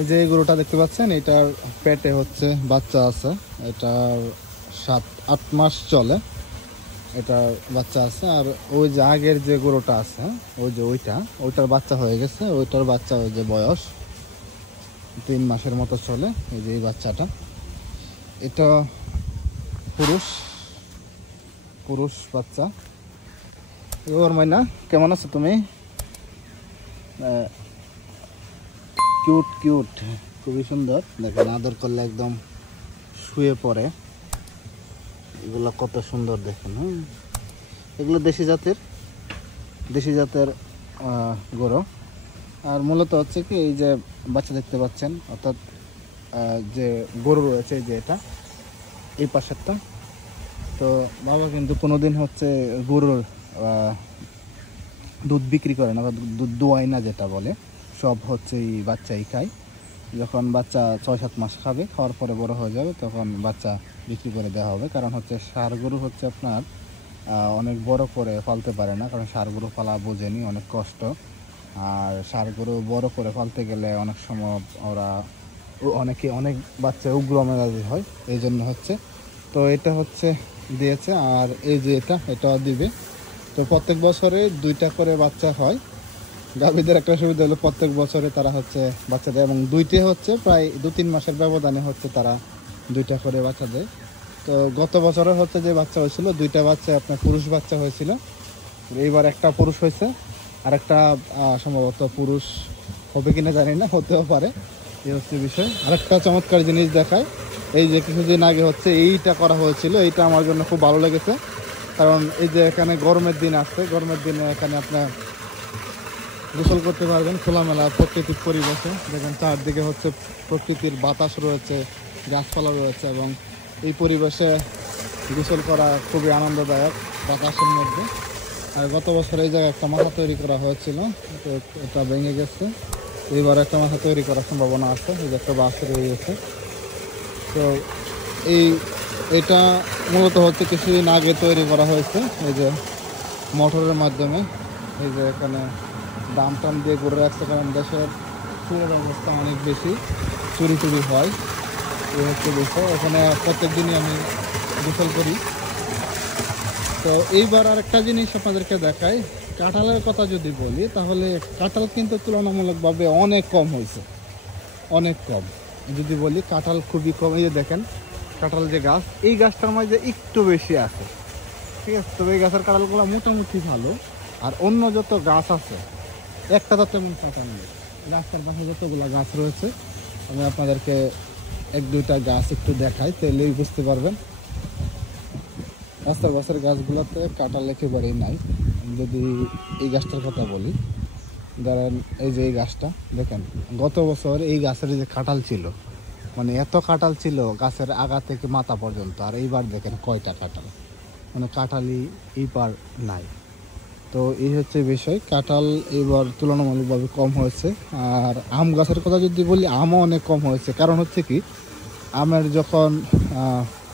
এই যে এই গরুটা দেখতে পাচ্ছেন, এটার পেটে হচ্ছে বাচ্চা আছে। এটার 7-8 মাস চলে, এটার বাচ্চা আছে। আর ওই যে আগের যে গরুটা আছে, ওই যে ওইটার বাচ্চা হয়ে গেছে। ওইটার বাচ্চা ওই যে বয়স 3 মাসের মতো চলে। এই যে এই বাচ্চাটা, এটা পুরুষ বাচ্চা। ওর মাইনা, কেমন আছো তুমি? কিউট, খুবই সুন্দর। দেখেন, আদর করলে একদম শুয়ে পড়ে। এগুলো কত সুন্দর দেখেন। এগুলো দেশি জাতের গরু। আর মূলত হচ্ছে কি, এই যে বাচ্চা দেখতে পাচ্ছেন, অর্থাৎ যে গরু রয়েছে, যে এটা এই পাশেরটা, তো বাবা কিন্তু কোনোদিন হচ্ছে গরুর দুধ বিক্রি করে না, দুধ দোয়ায় না যেটা বলে, সব হচ্ছে এই বাচ্চাই খায়। যখন বাচ্চা 6-7 মাস খাবে, খাওয়ার পরে বড় হয়ে যাবে, তখন বাচ্চা বিক্রি করে দেওয়া হবে। কারণ হচ্ছে ষাঁড় গরু হচ্ছে আপনার অনেক বড় করে পালতে পারে না, কারণ ষাঁড় গরু পালা বোঝেনি, অনেক কষ্ট। আর ষাঁড় গরু বড় করে পালতে গেলে অনেক সময় অনেক বাচ্চা উগ্র মেজাজি হয়, এই জন্য হচ্ছে। তো এটা হচ্ছে দিয়েছে। আর এই যে এটাও দিবে। তো প্রত্যেক বছরে 2টা করে বাচ্চা হয়। গাভীদের একটা সুবিধা হলো, প্রত্যেক বছরে তারা হচ্ছে বাচ্চা দেয়, এবং 2টে হচ্ছে প্রায় 2-3 মাসের ব্যবধানে হচ্ছে তারা 2টা করে বাচ্চা দেয়। তো গত বছরে হচ্ছে যে বাচ্চা হয়েছিল, 2টা বাচ্চা আপনার পুরুষ বাচ্চা হয়েছিল। এইবার একটা পুরুষ হয়েছে, আর একটা সম্ভবত পুরুষ হবে কিনা জানি না, হতেও পারে। এই হচ্ছে বিষয়। আরেকটা চমৎকার জিনিস দেখায়, এই যে কিছুদিন আগে হচ্ছে এইটা করা হয়েছিল, এইটা আমার জন্য খুব ভালো লেগেছে। কারণ এই যে এখানে গরমের দিন আসছে, গরমের দিনে এখানে আপনার গোসল করতে পারবেন খোলামেলা প্রাকৃতিক পরিবেশে। দেখেন চারদিকে হচ্ছে প্রকৃতির বাতাস রয়েছে, গাছপালা রয়েছে, এবং এই পরিবেশে গোসল করা খুবই আনন্দদায়ক বাতাসের মধ্যে। আর গত বছর এই জায়গায় একটা মাথা তৈরি করা হয়েছিল, তো এটা ভেঙে গেছে। এইবার একটা মাথা তৈরি করার সম্ভাবনা আছে, এই যে একটা বাস রয়ে গেছে। তো এটা মূলত হচ্ছে কিছুদিন আগে তৈরি করা হয়েছে, এই যে মোটরের মাধ্যমে। এই যে এখানে দাম টাম দিয়ে করে রাখছে, কারণ দেশের চুরের অবস্থা অনেক বেশি, চুরি হয়। এই হচ্ছে বিষয়। ওখানে প্রত্যেক দিনই আমি গোসল করি। তো এইবার আর একটা জিনিস আপনাদেরকে দেখাই, কাঁঠালের কথা যদি বলি, তাহলে কাঁঠাল কিন্তু তুলনামূলকভাবে অনেক কম হয়েছে, অনেক কম। যদি বলি কাঁঠাল খুবই কম। এই যে দেখেন কাঁঠাল যে গাছ, এই গাছটার মধ্যে একটু বেশি আছে, ঠিক আছে। তবে এই গাছের কাঁঠালগুলো মোটামুটি ভালো। আর অন্য যত গাছ আছে, একটা তো তেমন কাঁঠাল নেই। রাস্তার পাশে যতগুলো গাছ রয়েছে, আমি আপনাদেরকে 1-2টা গাছ একটু দেখাই, তাহলেই বুঝতে পারবেন। রাস্তার পাশের গাছগুলোতে কাঁঠাল একেবারেই নাই। যদি এই গাছটার কথা বলি, ধরেন এই যে এই গাছটা দেখেন, গত বছর এই গাছের যে কাঁঠাল ছিল, মানে এত কাঁঠাল ছিল গাছের আগা থেকে মাথা পর্যন্ত। আর এইবার দেখেন কয়টা কাঁঠাল, মানে কাঁঠালই এইবার নাই। তো এই হচ্ছে বিষয়, কাঁঠাল এবার তুলনামূলকভাবে কম হয়েছে। আর আম গাছের কথা যদি বলি, আমও অনেক কম হয়েছে। কারণ হচ্ছে কি, আমের যখন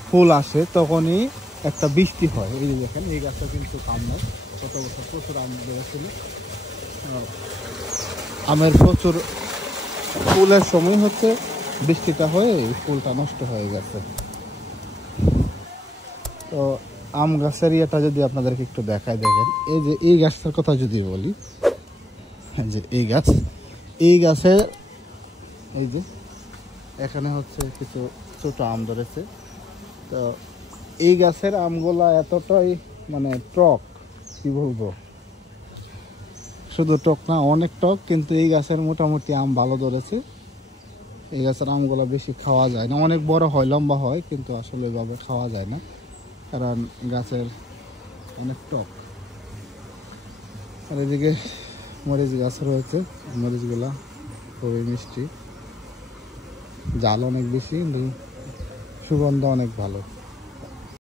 ফুল আসে তখনই একটা বৃষ্টি হয়। এই যে দেখেন এই গাছটা কিন্তু আম নয়, গত বছর প্রচুর আম বেড়েছিল। আমের প্রচুর ফুলের সময় হচ্ছে বৃষ্টিটা হয়ে ফুলটা নষ্ট হয়ে গেছে। তো আম গাছের ইয়েটা যদি আপনাদেরকে একটু দেখায়, দেখেন এই যে এই গাছটার কথা যদি বলি, যে এই গাছে এই যে এখানে হচ্ছে কিছু ছোট আম ধরেছে। তো এই গাছের আমগুলা এতটাই মানে টক, কি বলবো, শুধু টক না, অনেক টক। কিন্তু এই গাছের মোটামুটি আম ভালো ধরেছে। এই গাছের আমগুলো বেশি খাওয়া যায় না, অনেক বড় হয়, লম্বা হয়, কিন্তু আসলে এভাবে খাওয়া যায় না, কারণ গাছের অনেক টক। আর এদিকে মরিচ গাছ রয়েছে, মরিচগুলা খুবই মিষ্টি, জাল অনেক বেশি, কিন্তু সুগন্ধ অনেক ভালো।